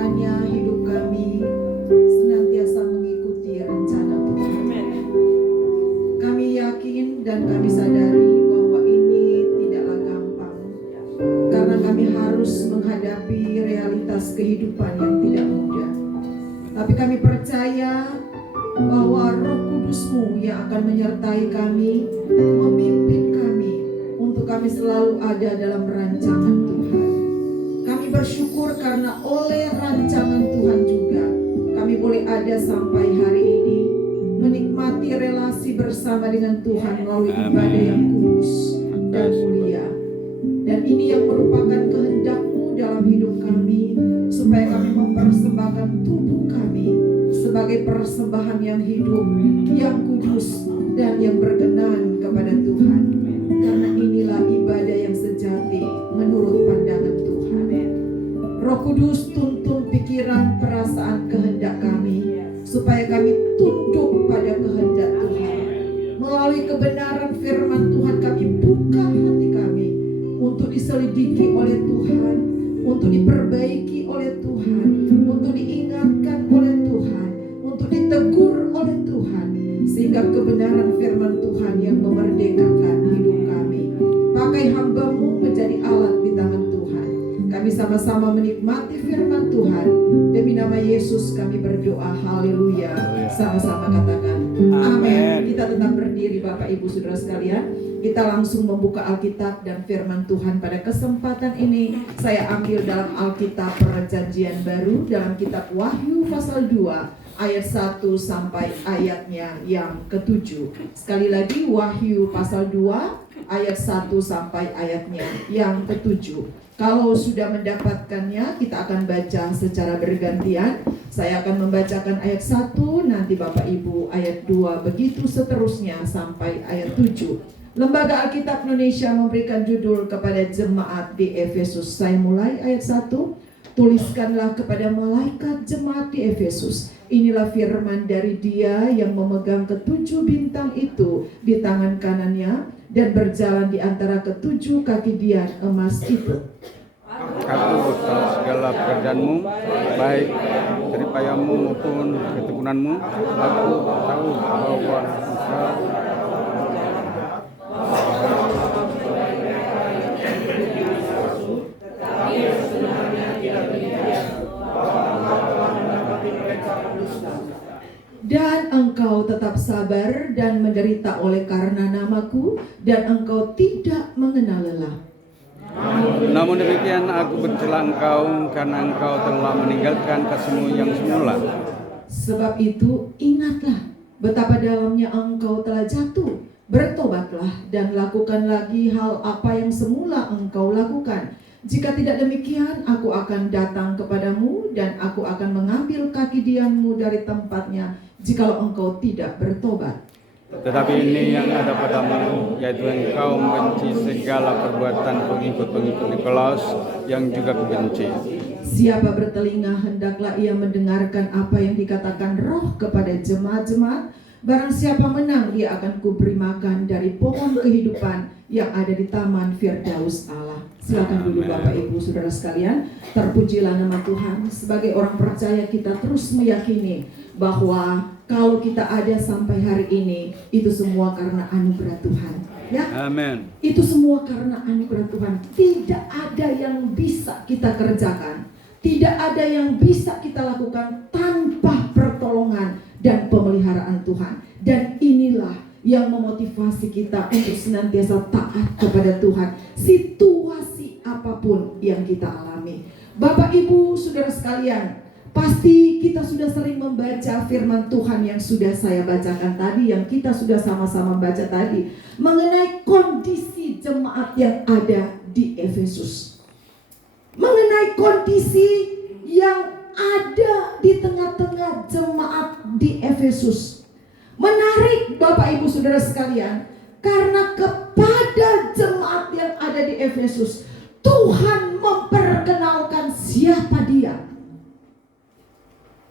kiranya hidup kami senantiasa mengikuti rencana Tuhan. Kami yakin dan kami sadari bahwa ini tidaklah gampang, karena kami harus menghadapi realitas kehidupan yang tidak mudah. Tapi kami percaya bahwa Roh Kudus-Mu yang akan menyertai kami, memimpin kami, untuk kami selalu ada dalam rancangan Tuhan. Kami bersyukur karena oleh rancangan Tuhan juga kami boleh ada sampai hari ini, menikmati relasi bersama dengan Tuhan melalui ibadah yang kudus dan mulia. Dan ini yang merupakan kehendak-Mu dalam hidup kami, supaya kami mempersembahkan tubuh kami sebagai persembahan yang hidup, yang kudus, dan yang berkenan kepada Tuhan. Karena inilah ibadah yang sejati menurut pandangan Tuhan. Roh Kudus, tuntun pikiran, perasaan, kehendak kami, supaya kami tunduk pada kehendak Tuhan. Melalui kebenaran firman Tuhan, kami buka hati kami untuk diselidiki oleh Tuhan, untuk diperbaiki oleh Tuhan, untuk diingatkan oleh Tuhan, untuk ditegur oleh Tuhan, sehingga kebenaran firman Tuhan yang memerdekakan hidup kami. Pakai hamba-Mu menjadi alat di tangan Tuhan. Kami sama-sama menikmati firman Tuhan. Demi nama Yesus kami berdoa. Haleluya. Sama-sama katakan amin. Kita tetap berdiri Bapak Ibu Saudara sekalian. Kita langsung membuka Alkitab dan firman Tuhan pada kesempatan ini. Saya ambil dalam Alkitab Perjanjian Baru, dalam kitab Wahyu pasal 2 ayat 1 sampai ayatnya yang ke-7. Sekali lagi, Wahyu pasal 2 ayat 1 sampai ayatnya yang ke-7. Kalau sudah mendapatkannya, kita akan baca secara bergantian. Saya akan membacakan ayat 1, nanti Bapak Ibu ayat 2, begitu seterusnya sampai ayat 7. Lembaga Alkitab Indonesia memberikan judul kepada jemaat di Efesus. Saya mulai ayat 1. Tuliskanlah kepada malaikat jemaat di Efesus, inilah firman dari Dia yang memegang ketujuh bintang itu di tangan kanannya dan berjalan di antara ketujuh kaki dian emas itu. Aku tahu segala pekerjaanmu, baik jeripayamu maupun ketekunanmu. Aku tahu bahwa engkau dan engkau tetap sabar dan menderita oleh karena namaku, dan engkau tidak mengenal lelah. Namun demikian aku mencela engkau, karena engkau telah meninggalkan kasihmu yang semula. Sebab itu ingatlah betapa dalamnya engkau telah jatuh. Bertobatlah dan lakukan lagi hal apa yang semula engkau lakukan. Jika tidak demikian, aku akan datang kepadamu dan aku akan mengambil kaki dianmu dari tempatnya, jikalau engkau tidak bertobat. Tetapi ini yang ada padamu, yaitu engkau membenci segala perbuatan pengikut-pengikut Nikolaus yang juga kubenci. Siapa bertelinga, hendaklah ia mendengarkan apa yang dikatakan Roh kepada jemaat-jemaat. Barang siapa menang, ia akan kuberi makan dari pohon kehidupan yang ada di taman Firdaus Allah. Silakan dulu Bapak Ibu Saudara sekalian. Terpujilah nama Tuhan. Sebagai orang percaya, kita terus meyakini bahwa kalau kita ada sampai hari ini, itu semua karena anugerah Tuhan. Ya, Amin. itu semua karena anugerah Tuhan. Tidak ada yang bisa kita kerjakan, tidak ada yang bisa kita lakukan tanpa pertolongan dan pemeliharaan Tuhan. Dan inilah yang memotivasi kita untuk senantiasa taat kepada Tuhan, situasi apapun yang kita alami. Bapak Ibu Saudara sekalian, pasti kita sudah sering membaca firman Tuhan yang sudah saya bacakan tadi, yang kita sudah sama-sama baca tadi, mengenai kondisi jemaat yang ada di Efesus, mengenai kondisi yang ada di tengah-tengah jemaat di Efesus. Menarik Bapak Ibu Saudara sekalian, karena kepada jemaat yang ada di Efesus, Tuhan memperkenalkan siapa Dia.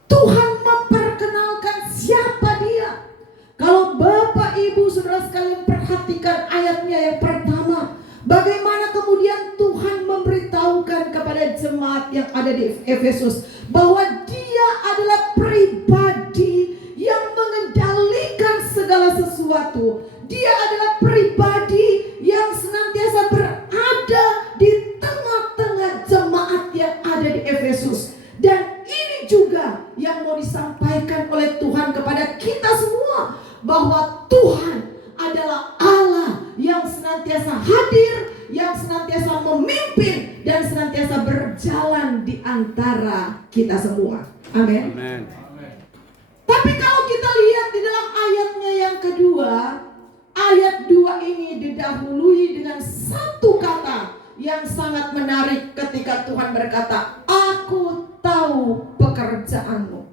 Tuhan memperkenalkan siapa Dia. Kalau Bapak Ibu Saudara sekalian perhatikan ayatnya yang pertama, bagaimana kemudian Tuhan memberitahukan kepada kepada jemaat yang ada di Efesus bahwa dia adalah pribadi yang mengendalikan segala sesuatu. Dia adalah pribadi yang senantiasa berada di tengah-tengah jemaat yang ada di Efesus. Dan ini juga yang mau disampaikan oleh Tuhan kepada kita semua, bahwa Tuhan adalah Allah yang senantiasa hadir, yang senantiasa memimpin, dan senantiasa berjalan di antara kita semua. Amin. Tapi kalau kita lihat di dalam ayatnya yang kedua, ayat 2 ini didahului dengan satu kata yang sangat menarik ketika Tuhan berkata, aku tahu pekerjaanmu.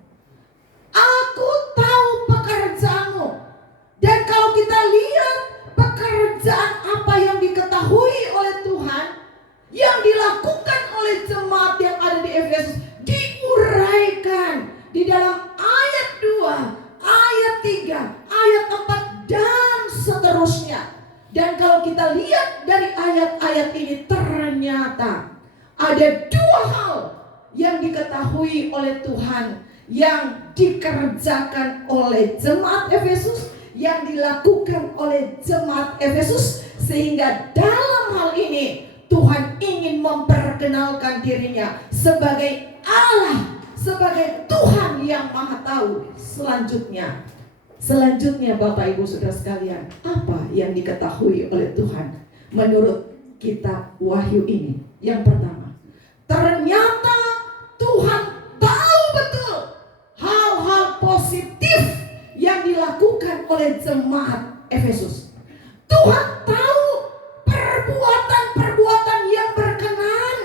Aku tahu pekerjaanmu. Dan kalau kita lihat pekerjaan apa yang diketahui oleh Tuhan, yang dilakukan oleh jemaat yang ada di Efesus, diuraikan di dalam ayat 2, ayat 3, ayat 4, dan seterusnya. Dan kalau kita lihat dari ayat-ayat ini, ternyata ada dua hal yang diketahui oleh Tuhan, yang dikerjakan oleh jemaat Efesus, yang dilakukan oleh jemaat Efesus, sehingga dalam hal ini Tuhan ingin memperkenalkan dirinya sebagai Allah, sebagai Tuhan yang Maha Tahu. Selanjutnya Bapak Ibu Saudara sekalian, apa yang diketahui oleh Tuhan menurut kitab Wahyu ini? Yang pertama, ternyata Tuhan tahu betul hal-hal positif yang dilakukan oleh jemaat Efesus. Tuhan tahu perbuatan-perbuatan yang berkenan,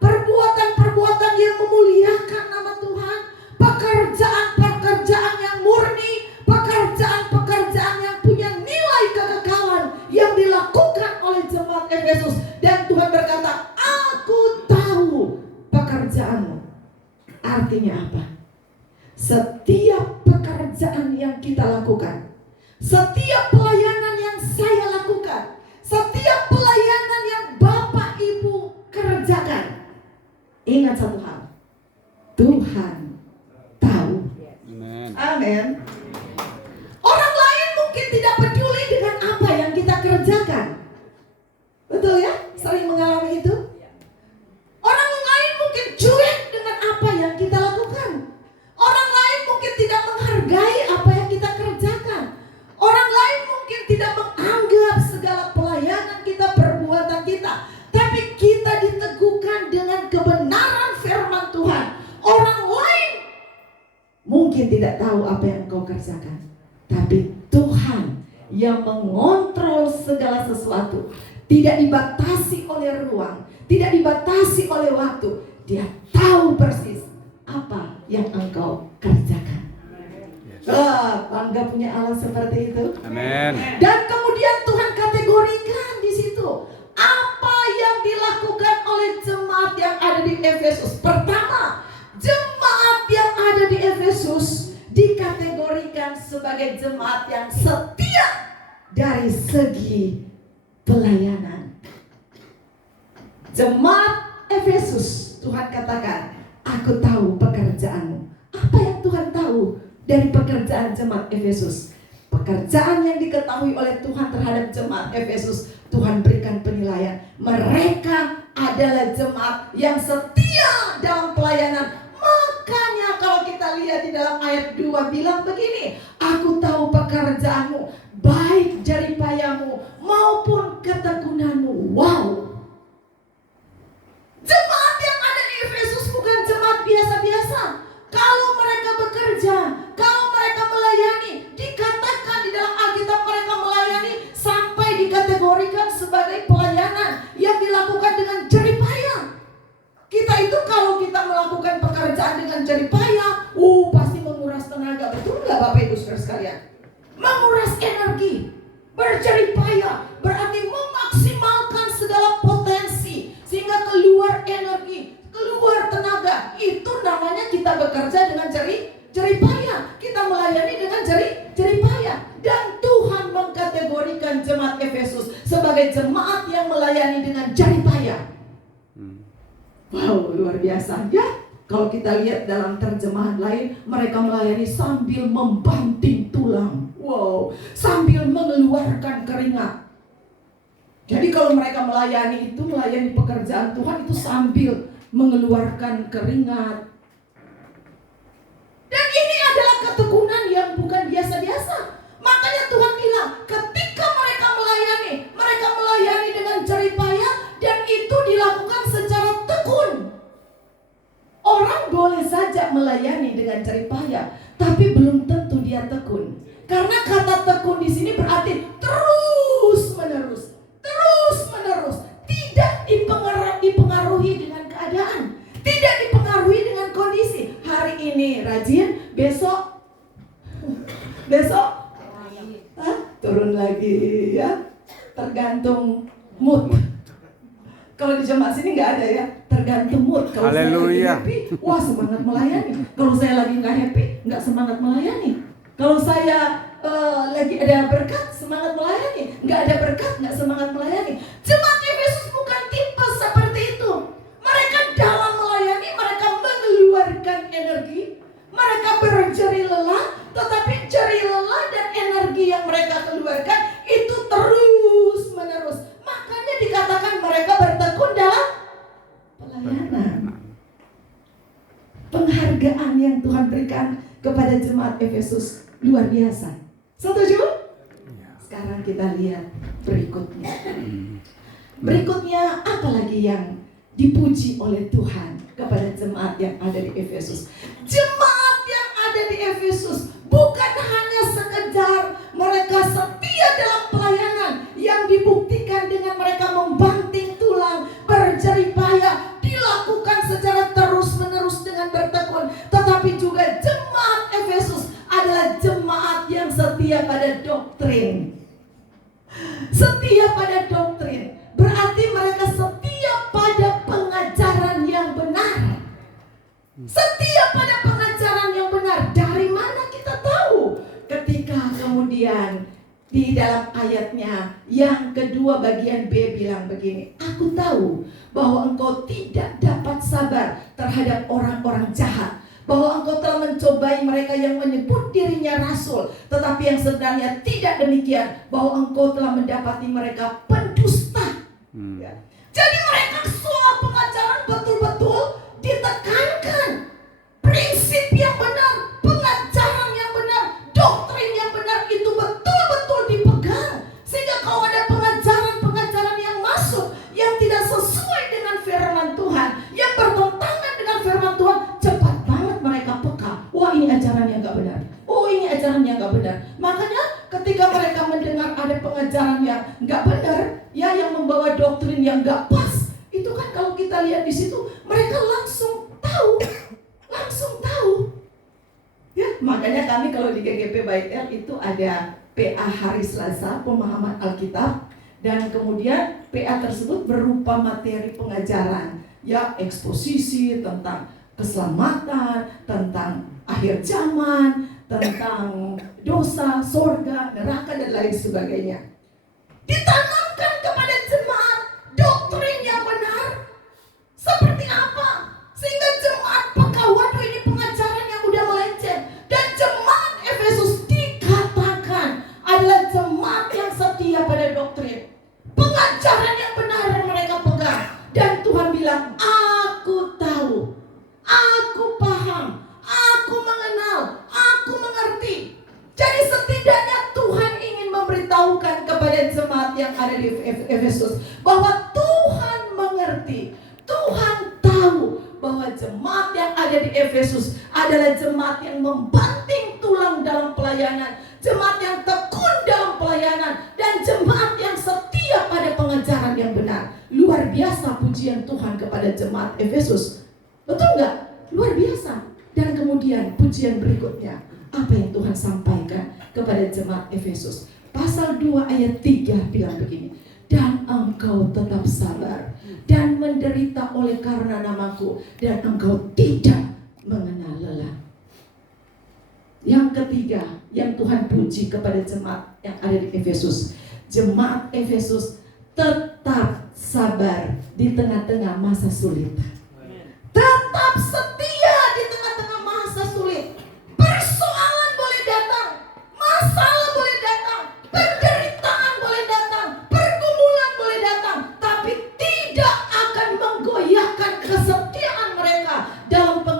perbuatan-perbuatan yang memuliakan nama Tuhan, pekerjaan-pekerjaan yang murni, pekerjaan-pekerjaan yang punya nilai kekekalan yang dilakukan oleh jemaat Efesus. Dan Tuhan berkata, aku tahu pekerjaanmu. Artinya apa? Setiap pekerjaan yang kita lakukan, setiap pelayanan yang saya lakukan, setiap pelayanan yang Bapak Ibu kerjakan, ingat satu hal, Tuhan tahu. Amin. Orang lain mungkin tidak peduli dengan apa yang kita kerjakan. Betul ya? Sering mengalami itu. Orang lain mungkin cuek dengan apa yang kita lakukan. Orang lain mungkin tidak menghargai apa yang kita kerjakan. Orang lain mungkin tidak menganggap segala pelayanan kita, perbuatan kita. Tapi kita diteguhkan dengan kebenaran firman Tuhan. Orang lain mungkin tidak tahu apa yang kau kerjakan, tapi Tuhan yang mengontrol segala sesuatu, tidak dibatasi oleh ruang, tidak dibatasi oleh waktu. Dia tahu persis apa yang engkau kerjakan. Bangga punya Allah seperti itu. Amin. Dan kemudian Tuhan kategorikan di situ apa yang dilakukan oleh jemaat yang ada di Efesus. Pertama, jemaat yang ada di Efesus dikategorikan sebagai jemaat yang setia dari segi pelayanan. Jemaat Efesus, Tuhan katakan, aku tahu pekerjaanmu. Apa yang Tuhan tahu dari pekerjaan jemaat Efesus? Pekerjaan yang diketahui oleh Tuhan terhadap jemaat Efesus, Tuhan berikan penilaian. Mereka adalah jemaat yang setia dalam pelayanan. Makanya kalau kita lihat di dalam ayat 2 bilang begini, aku tahu pekerjaanmu, baik jeripayamu maupun ketekunanmu. Wow. Jemaat yang ada di Efesus bukan jemaat biasa-biasa. Kalau mereka bekerja, kalau mereka melayani, dikatakan di dalam Alkitab mereka melayani sampai dikategorikan sebagai pelayanan yang dilakukan dengan jeripaya. Kita itu kalau kita melakukan pekerjaan dengan jeripaya, pasti menguras tenaga. Betul nggak Bapak Ibu Saudara sekalian? Menguras energi, berjeripaya berarti memaksimalkan segala potensi sehingga keluar energi, keluar tenaga. Itu namanya kita bekerja dengan jeripaya. Kita melayani dengan jeripaya. Dan Tuhan mengkategorikan jemaat Efesus sebagai jemaat yang melayani dengan jeripaya. Wow. Kalau kita lihat dalam terjemahan lain, mereka melayani sambil membanting tulang. Wow, sambil mengeluarkan keringat. Jadi kalau mereka melayani pekerjaan Tuhan itu sambil mengeluarkan keringat. Dan ini adalah ketekunan yang bukan biasa-biasa. Makanya Tuhan bilang, ketika mereka melayani dengan jerih payah, dan itu dilakukan secara tekun. Orang boleh saja melayani dengan jerih payah, tapi belum tentu dia tekun. Karena kata tekun di sini berarti terus menerus, tidak dipengaruhi dengan keadaan, tidak dipengaruhi dengan kondisi. Hari ini rajin, besok turun lagi ya, tergantung mood. Kalau di jemaat sini nggak ada ya, tergantung mood. Kalau saya lagi happy, wah semangat melayani. Kalau saya lagi nggak happy, nggak semangat melayani. Kalau saya lagi ada berkat, semangat melayani. Nggak ada berkat, nggak semangat melayani. Jemaat Efesus bukan tipe seperti itu. Mereka dalam melayani, mereka mengeluarkan energi, mereka berjerih lelah, tetapi jerih lelah dan energi yang mereka keluarkan itu terus menerus. Makanya dikatakan mereka bertekun dalam pelayanan. Penghargaan yang Tuhan berikan kepada jemaat Efesus luar biasa. Setuju? Sekarang kita lihat berikutnya. Berikutnya apa lagi yang dipuji oleh Tuhan kepada jemaat yang ada di Efesus? Jemaat yang ada di Efesus bukan hanya sekedar mereka setia dalam pelayanan yang dibuktikan dengan mereka membanting tulang, berjerih payah, dilakukan secara terus-menerus dengan bertekun, tetapi juga jemaat Efesus adalah jemaat yang setia pada doktrin. Setia pada doktrin berarti mereka setia pada pengajaran yang benar. Setia pada pengajaran yang benar. Dari mana kita tahu? Ketika kemudian di dalam ayatnya yang kedua bagian B bilang begini, aku tahu bahwa engkau tidak dapat sabar terhadap orang-orang jahat, bahwa engkau telah mencobai mereka yang menyebut dirinya rasul, tetapi yang sebenarnya tidak demikian, bahwa engkau telah mendapati mereka pendusta. Ya. Jadi mereka soal pengajaran betul-betul ditekankan. Prinsip yang benar, pengajaran yang benar, doktrin yang benar itu betul-betul dipegang. Sehingga kalau ada pengajaran-pengajaran yang masuk yang tidak sesuai dengan firman Tuhan, yang bertentangan dengan firman Tuhan, cepat banget mereka peka. Wah, ini ajaran yang gak benar. Oh, ini ajaran yang gak benar. Makanya ketika mereka mendengar ada pengajaran yang gak benar, ya, yang membawa doktrin yang gak pas, itu kan kalau kita lihat di situ, mereka langsung tahu. Ya, makanya kami kalau di GGP Baitel itu ada PA hari Selasa, pemahaman Alkitab, dan kemudian PA tersebut berupa materi pengajaran, ya, eksposisi tentang keselamatan, tentang akhir zaman, tentang dosa, surga, neraka, dan lain sebagainya. Ditanamkan kepada jemaat doktrin yang benar seperti apa, sehingga jemaat peka, waduh ini pengajaran yang udah melenceng. Dan jemaat Efesus dikatakan adalah jemaat yang setia pada doktrin, pengajaran yang benar yang mereka pegang. Dan Tuhan bilang, aku tahu, aku paham, aku mengenal, aku mengerti. Jadi setidaknya Tuhan ingin memberitahukan kepada jemaat yang ada di Efesus bahwa Tuhan mengerti, Tuhan tahu bahwa jemaat yang ada di Efesus adalah jemaat yang membanting tulang dalam pelayanan, jemaat yang tekun dalam pelayanan, dan jemaat yang setia pada pengajaran yang benar. Luar biasa pujian Tuhan kepada jemaat Efesus. Betul nggak? Luar biasa. Dan kemudian pujian berikutnya, apa yang Tuhan sampaikan kepada jemaat Efesus? Pasal 2 ayat 3 bilang begini, dan engkau tetap sabar dan menderita oleh karena namaku, dan engkau tidak mengenal lelah. Yang ketiga yang Tuhan puji kepada jemaat yang ada di Efesus, jemaat Efesus tetap sabar di tengah-tengah masa sulit. Tetap setia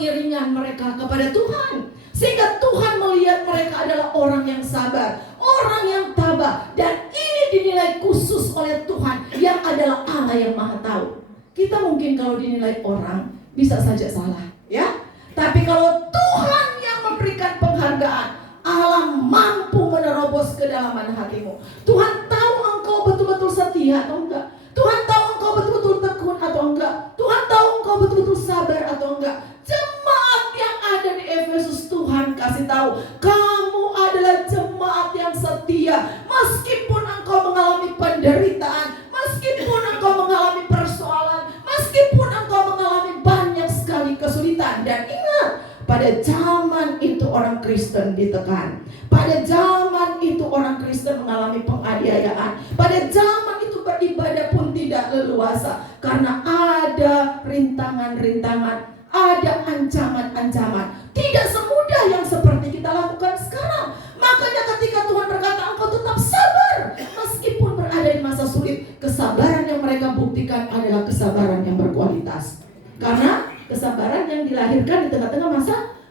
pengiringan mereka kepada Tuhan. Sehingga Tuhan melihat mereka adalah orang yang sabar, orang yang tabah. Dan ini dinilai khusus oleh Tuhan yang adalah Allah yang Maha Tahu. Kita mungkin kalau dinilai orang bisa saja salah, ya. Tapi kalau Tuhan yang memberikan penghargaan, Allah mampu menerobos kedalaman hatimu. Tuhan tahu engkau betul-betul setia atau enggak. Tuhan tahu engkau betul-betul tekun atau enggak. Tuhan tahu engkau betul-betul sabar atau enggak. Jemaat yang ada di Efesus, Tuhan kasih tahu, kamu adalah jemaat yang setia. Meskipun engkau mengalami penderitaan, meskipun engkau mengalami persoalan, meskipun engkau mengalami banyak sekali kesulitan. Dan ingat, pada zaman itu orang Kristen ditekan. Pada zaman itu orang Kristen mengalami penganiayaan. Pada zaman itu beribadah pun tidak leluasa. Karena ada rintangan-rintangan, ada ancaman-ancaman. Tidak semudah yang seperti kita lakukan sekarang. Makanya ketika Tuhan berkata, engkau tetap sabar meskipun berada di masa sulit, kesabaran yang mereka buktikan adalah kesabaran yang berkualitas. Karena kesabaran yang dilahirkan di tengah-tengah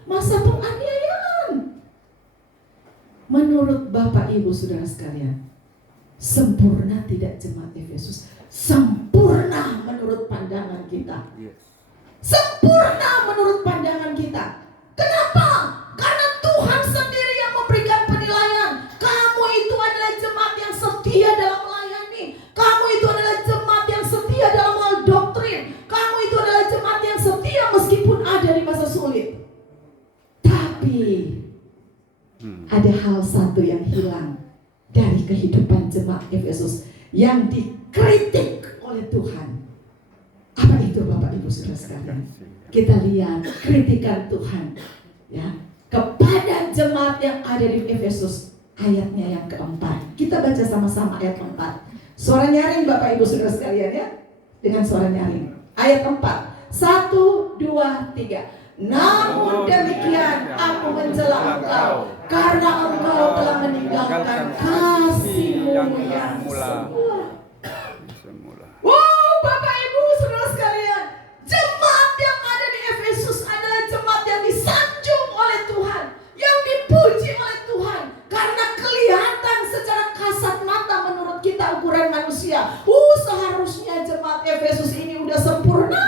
masa penganiayaan. Menurut Bapak Ibu Saudara sekalian, sempurna tidak jemaat Efesus? Sempurna menurut pandangan kita. Sempurna menurut pandangan kita. Kenapa? Karena Tuhan sendiri yang memberikan penilaian. Kamu itu adalah jemaat yang setia dalam melayani. Kamu itu adalah jemaat yang setia dalam hal doktrin. Kamu itu adalah jemaat yang setia meskipun ada di masa sulit. Tapi ada hal satu yang hilang dari kehidupan jemaat Efesus yang dikritik oleh Tuhan. Apa itu Bapak Ibu Saudara sekalian? Kita lihat kritikan Tuhan, ya, kepada jemaat yang ada di Efesus, ayatnya yang keempat. Kita baca sama-sama ayat 4. Suara nyaring Bapak Ibu Saudara sekalian, ya, dengan suara nyaring. Ayat 4. 1, 2, 3. Namun demikian aku mencela engkau, karena engkau telah meninggalkan kasih-Mu yang semula. Wow, Bapak Ibu Saudara sekalian, jemaat yang ada di Efesus adalah jemaat yang disanjung oleh Tuhan, yang dipuji oleh Tuhan, karena kelihatan secara kasat mata menurut kita ukuran manusia. Seharusnya jemaat Efesus ini udah sempurna.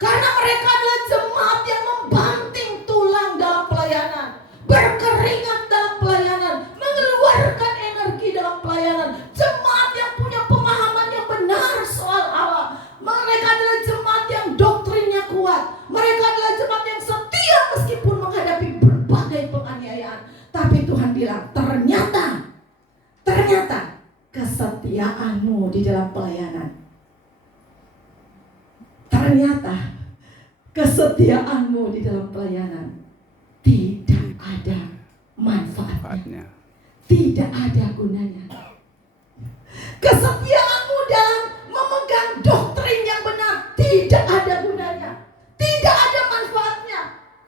Karena mereka adalah jemaat yang membanting tulang dalam pelayanan, berkeringat dalam pelayanan, mengeluarkan energi dalam pelayanan. Jemaat yang punya pemahaman yang benar soal Allah. Mereka adalah jemaat yang doktrinnya kuat. Mereka adalah jemaat yang setia meskipun menghadapi berbagai penganiayaan. Tapi Tuhan bilang, ternyata kesetiaanmu di dalam pelayanan, ternyata kesetiaanmu di dalam pelayanan tidak ada manfaatnya, tidak ada gunanya. Kesetiaanmu dalam memegang doktrin yang benar tidak ada gunanya, tidak ada manfaatnya.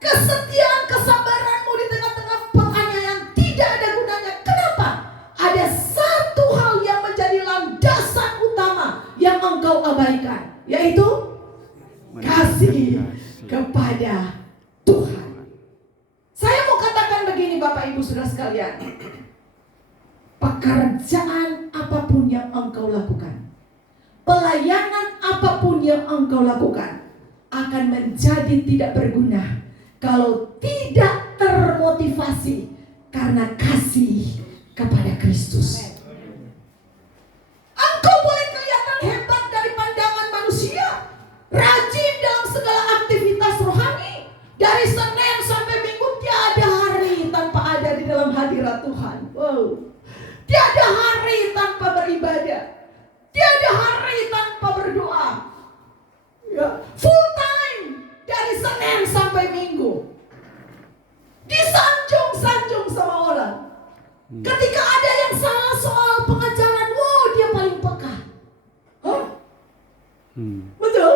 Kesetiaan, kesabaranmu di tengah-tengah penganiayaan tidak ada gunanya. Kenapa? Ada satu hal yang menjadi landasan utama yang engkau abaikan, yaitu kasih kepada Tuhan. Saya mau katakan begini Bapak Ibu Saudara sekalian, pekerjaan apapun yang engkau lakukan, pelayanan apapun yang engkau lakukan, akan menjadi tidak berguna kalau tidak termotivasi karena kasih kepada Kristus. Engkau boleh kelihatan hebat dari pandangan manusia, rajin dalam segala aktivitas rohani, dari Senin sampai Minggu tiada hari tanpa ada di dalam hadirat Tuhan. Tiada hari tanpa beribadah, tiada hari tanpa berdoa, ya, full time dari Senin sampai Minggu, disanjung-sanjung sama orang. Ketika ada yang salah soal pengajaran, dia paling peka. Betul?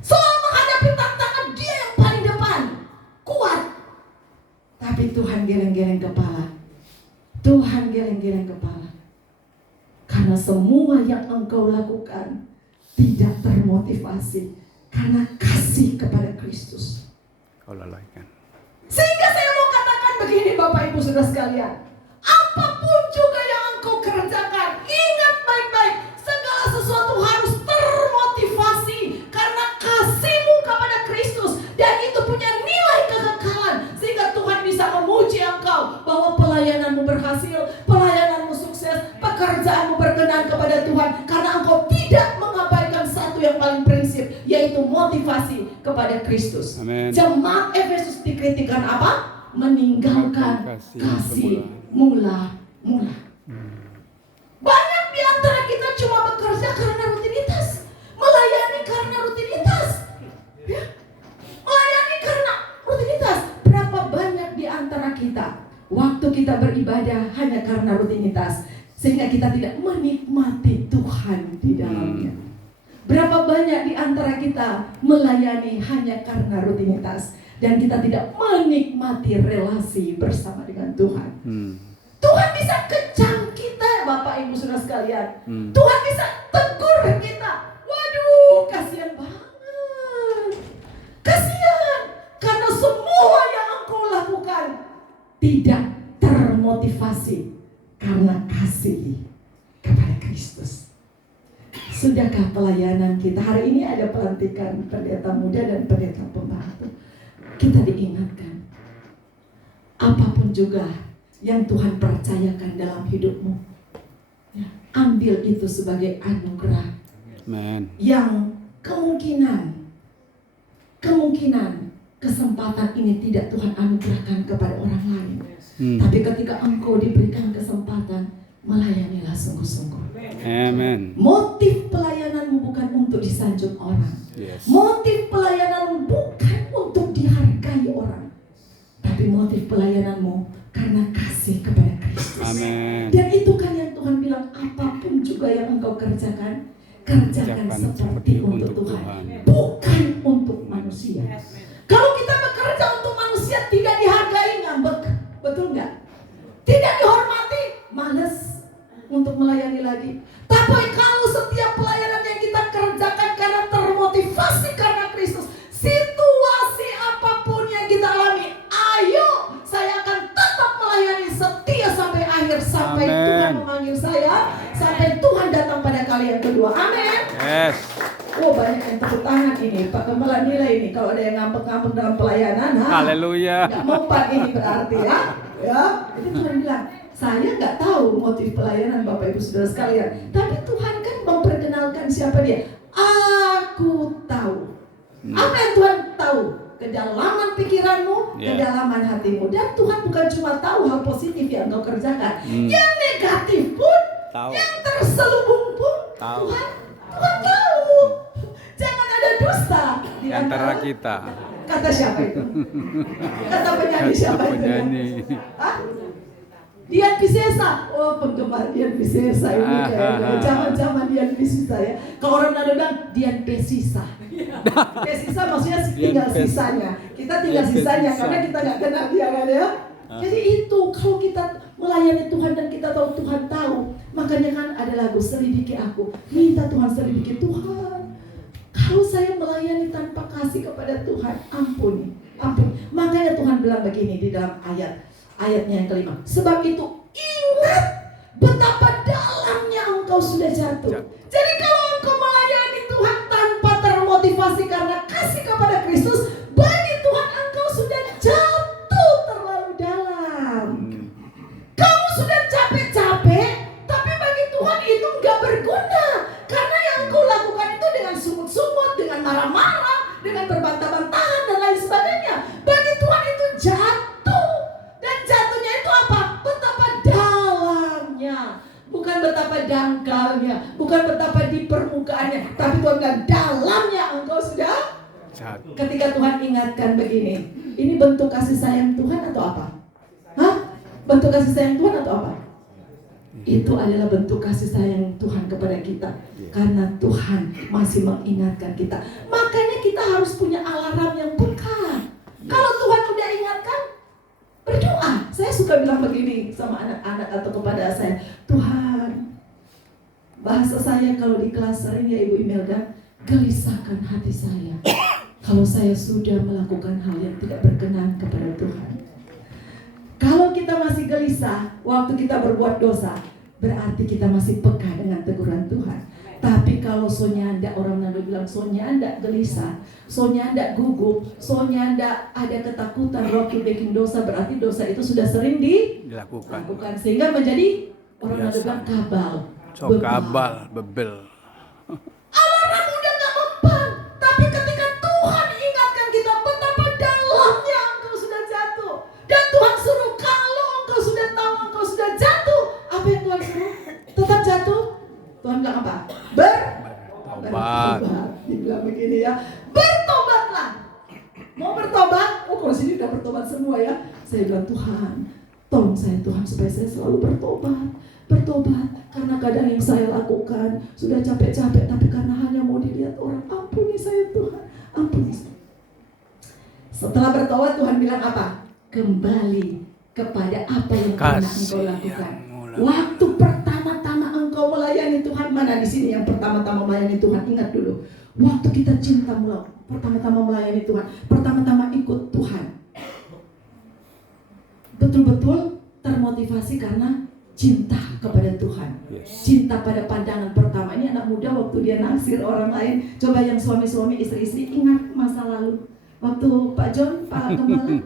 Soal menghadapi tantangan, dia yang paling depan, kuat. Tapi Tuhan geleng-geleng kepala. Tuhan geleng-geleng kepala. Karena semua yang engkau lakukan tidak termotivasi karena kasih Kristus. Kau lalaikan. Sehingga saya mau katakan begini Bapak Ibu Saudara sekalian, apapun juga yang engkau kerjakan, ingat baik-baik, segala sesuatu harus termotivasi karena kasihmu kepada Kristus, dan itu punya nilai kekekalan, sehingga Tuhan bisa memuji engkau bahwa pelayananmu berhasil, pelayananmu sukses, pekerjaanmu berkenan kepada Tuhan, karena engkau tidak mengabaikan satu yang paling prinsip, yaitu motivasi kepada Kristus. Amen. Jemaat Efesus dikritikan apa? Meninggalkan kasih mula-mula. Banyak di antara kita cuma bekerja karena rutinitas, melayani karena rutinitas, ya? Melayani karena rutinitas. Berapa banyak di antara kita waktu kita beribadah hanya karena rutinitas, sehingga kita tidak menikmati Tuhan di dalamnya. Berapa banyak di antara kita melayani hanya karena rutinitas, dan kita tidak menikmati relasi bersama dengan Tuhan. Tuhan bisa kecam kita, Bapak Ibu Saudara sekalian. Tuhan bisa tegur kita. Waduh, kasihan banget. Kasihan, karena semua yang engkau lakukan tidak termotivasi karena kasih kepada Kristus. Sudahkah pelayanan kita? Hari ini ada pelantikan pendeta muda dan pendeta pembantu. Kita diingatkan, apapun juga yang Tuhan percayakan dalam hidupmu, ya, ambil itu sebagai anugerah. Amen. Yang kemungkinan kesempatan ini tidak Tuhan anugerahkan kepada orang lain. Tapi ketika engkau diberikan kesempatan, melayanilah sungguh-sungguh. Amen. Motif pelayananmu bukan untuk disanjung orang. Yes. Motif pelayananmu bukan untuk dihargai orang, tapi motif pelayananmu karena kasih kepada Kristus. Amen. Dan itu kan yang Tuhan bilang, apapun juga yang engkau kerjakan, kerjakan seperti untuk Tuhan, bukan untuk manusia. Kalau kita bekerja untuk manusia, tidak dihargai, ngambek, betul nggak? Tidak dihormati, males untuk melayani lagi. Tapi kalau setiap pelayanan yang kita kerjakan karena termotivasi karena Kristus, situasi apapun yang kita alami, ayo, saya akan tetap melayani setia sampai akhir, sampai Amen. Tuhan memanggil saya, sampai Tuhan datang pada kali yang kedua. Amin. Yes. Oh, banyak yang tepuk tangan ini, Pak Kemala nilai ini. Kalau ada yang ngambek-ngambek dalam pelayanan, Haleluya. nggak mempan ini berarti ya. Ya, jadi Tuhan bilang, saya nggak tahu motif pelayanan Bapak Ibu Saudara sekalian, tapi Tuhan kan memperkenalkan siapa dia. Aku tahu. Apa yang Tuhan tahu? Kedalaman pikiranmu, kedalaman hatimu. Dan Tuhan bukan cuma tahu hal positif yang kau kerjakan, yang negatif pun, Tahu. yang terselubung pun, Tahu. Tuhan tahu. Jangan ada dusta di Antara kita. Kata siapa itu? Kata penyanyi siapa itu? Penyanyi. Hah? Dian Piscesa. Oh, penggemar Dian Piscesa ini kayaknya. Zaman-zaman Dian Piscesa ya. Kalau orang Nado bilang Dian Pesisa. Pesisa maksudnya tinggal sisanya. Kita tinggal sisanya karena kita nggak kenal dia kan ya. Jadi itu kalau kita melayani Tuhan dan kita tahu Tuhan tahu, makanya kan ada lagu selidiki aku. Minta Tuhan selidiki Tuhan. Kalau saya melayani tanpa kasih kepada Tuhan, ampuni. Makanya Tuhan bilang begini di dalam ayatnya yang kelima. Sebab itu ingat betapa dalamnya engkau sudah jatuh. Jadi kalau engkau melayani Tuhan tanpa termotivasi karena kasih kepada Kristus, bagi Tuhan engkau sudah jatuh terlalu dalam. Kamu sudah capek-capek, tapi bagi Tuhan itu enggak berguna. Karena yang engkau lakukan itu dengan sumut-sumut, dengan marah-marah, dengan berbantah-bantahan dan lain sebagainya. Bagi Tuhan itu jatuh. Dan jatuhnya itu apa? Betapa dalamnya. Bukan betapa dangkalnya, bukan betapa di permukaannya, tapi Tuhan bilang dalamnya engkau sudah jatuh. Ketika Tuhan ingatkan begini, ini bentuk kasih sayang Tuhan atau apa? Hah? Bentuk kasih sayang Tuhan atau apa? Itu adalah bentuk kasih sayang Tuhan kepada kita. Karena Tuhan masih mengingatkan kita. Makanya kita harus punya alarm yang peka. Kalau Tuhan udah ingatkan, berdoa. Saya suka bilang begini sama anak-anak atau kepada saya, Tuhan, bahasa saya kalau di kelas sering ya Ibu Imelda, gelisahkan hati saya. kalau saya sudah melakukan hal yang tidak berkenan kepada Tuhan. Kalau kita masih gelisah waktu kita berbuat dosa, berarti kita masih peka dengan teguran Tuhan. Tapi kalau sonyanda, orang Manado bilang sonyanda gelisah, sonyanda gugup, sonyanda ada ketakutan waktu bikin dosa, berarti dosa itu sudah sering dilakukan. Sehingga menjadi orang Manado bilang kabal. Kabal, bebel. Alarm udah gak mempan, tapi ketika Tuhan ingatkan kita betapa dalamnya engkau sudah jatuh, dan Tuhan suruh kalau engkau sudah tahu engkau sudah jatuh, apa yang Tuhan suruh? Tetap jatuh. Tuhan bilang apa? Bertobat. Dibilang begini ya, bertobatlah. Mau bertobat? Oh, kalau sini udah bertobat semua ya. Saya bilang, Tuhan, tolong saya Tuhan supaya saya selalu bertobat, karena kadang yang saya lakukan sudah capek-capek, tapi karena hanya mau dilihat orang. Ampuni saya Tuhan, ampuni saya. Setelah bertobat, Tuhan bilang apa? Kembali kepada apa yang pernah engkau lakukan. Waktu pertama-tama engkau melayani Tuhan, mana di sini yang pertama-tama melayani Tuhan? Ingat dulu, waktu kita cinta mula, pertama-tama melayani Tuhan, pertama-tama ikut Tuhan, betul-betul termotivasi karena cinta kepada Tuhan, cinta pada pandangan pertama. Ini anak muda waktu dia naksir orang lain. Coba yang suami-suami, istri-istri ingat masa lalu. Waktu Pak John, Pak Gembala,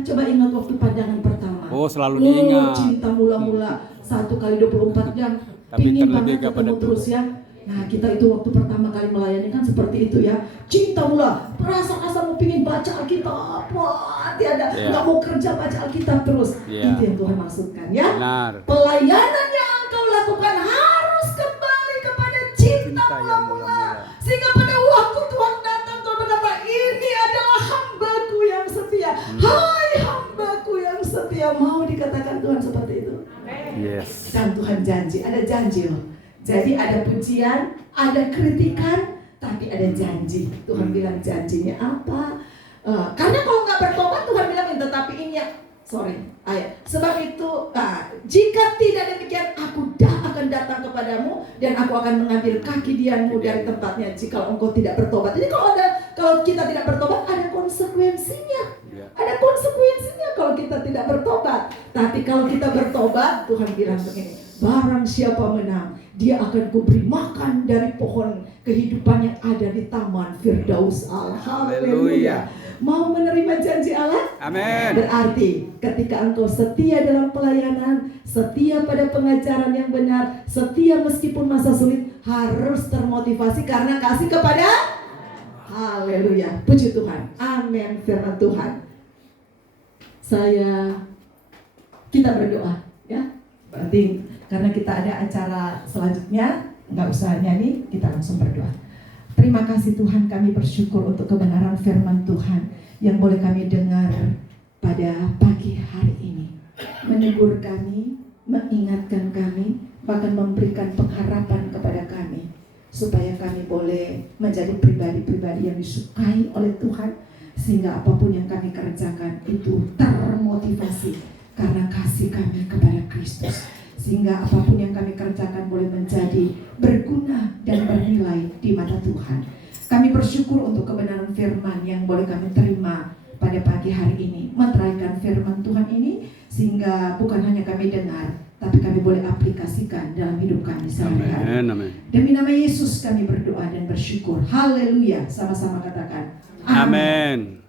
coba ingat waktu pandangan pertama. Oh, selalu diingat. Cinta mula-mula 1 kali 24 jam. Pingin banget ketemu terus ya. Nah, kita itu waktu pertama kali melayani kan seperti itu ya. Cinta mula, rasa-rasa mau pingin baca Alkitab. Wah, tiada, nggak mau kerja baca Alkitab terus. Itu yang Tuhan maksudkan ya. Benar. Pelayanan yang engkau lakukan harus kembali kepada cinta mula-mula. Sehingga pada waktu Tuhan datang, Tuhan berkata, ini adalah hambaku yang setia. Hai hambaku yang setia. Mau dikatakan Tuhan seperti itu? Yes. Dan Tuhan janji, ada janji loh. Jadi ada pujian, ada kritikan, tapi ada janji. Tuhan bilang janjinya apa? Karena kalau nggak bertobat, Tuhan bilang tetapi ini ya, sebab itu jika tidak demikian, aku akan datang kepadamu dan aku akan mengambil kaki dianmu dari tempatnya jika engkau tidak bertobat. Jadi kalau kita tidak bertobat, ada konsekuensinya. Ada konsekuensinya kalau kita tidak bertobat. Tapi kalau kita bertobat, Tuhan bilang begini, barang siapa menang, dia akan kuberi makan dari pohon kehidupan yang ada di taman Firdaus Allah. Haleluya. Mau menerima janji Allah? Amin. Berarti ketika engkau setia dalam pelayanan, setia pada pengajaran yang benar, setia meskipun masa sulit, harus termotivasi karena kasih kepada. Haleluya. Puji Tuhan. Amin. Firman Tuhan. Kita berdoa ya. Berarti karena kita ada acara selanjutnya, nggak usah nyanyi, kita langsung berdoa. Terima kasih Tuhan, kami bersyukur untuk kebenaran firman Tuhan yang boleh kami dengar pada pagi hari ini. Menegur kami, mengingatkan kami, bahkan memberikan pengharapan kepada kami, supaya kami boleh menjadi pribadi-pribadi yang disukai oleh Tuhan, sehingga apapun yang kami kerjakan itu termotivasi karena kasih kami kepada Kristus. Sehingga apapun yang kami kerjakan boleh menjadi berguna dan bernilai di mata Tuhan. Kami bersyukur untuk kebenaran firman yang boleh kami terima pada pagi hari ini. Meteraikan firman Tuhan ini sehingga bukan hanya kami dengar, tapi kami boleh aplikasikan dalam hidup kami sehari-hari. Demi nama Yesus kami berdoa dan bersyukur. Haleluya. Sama-sama katakan. Amin.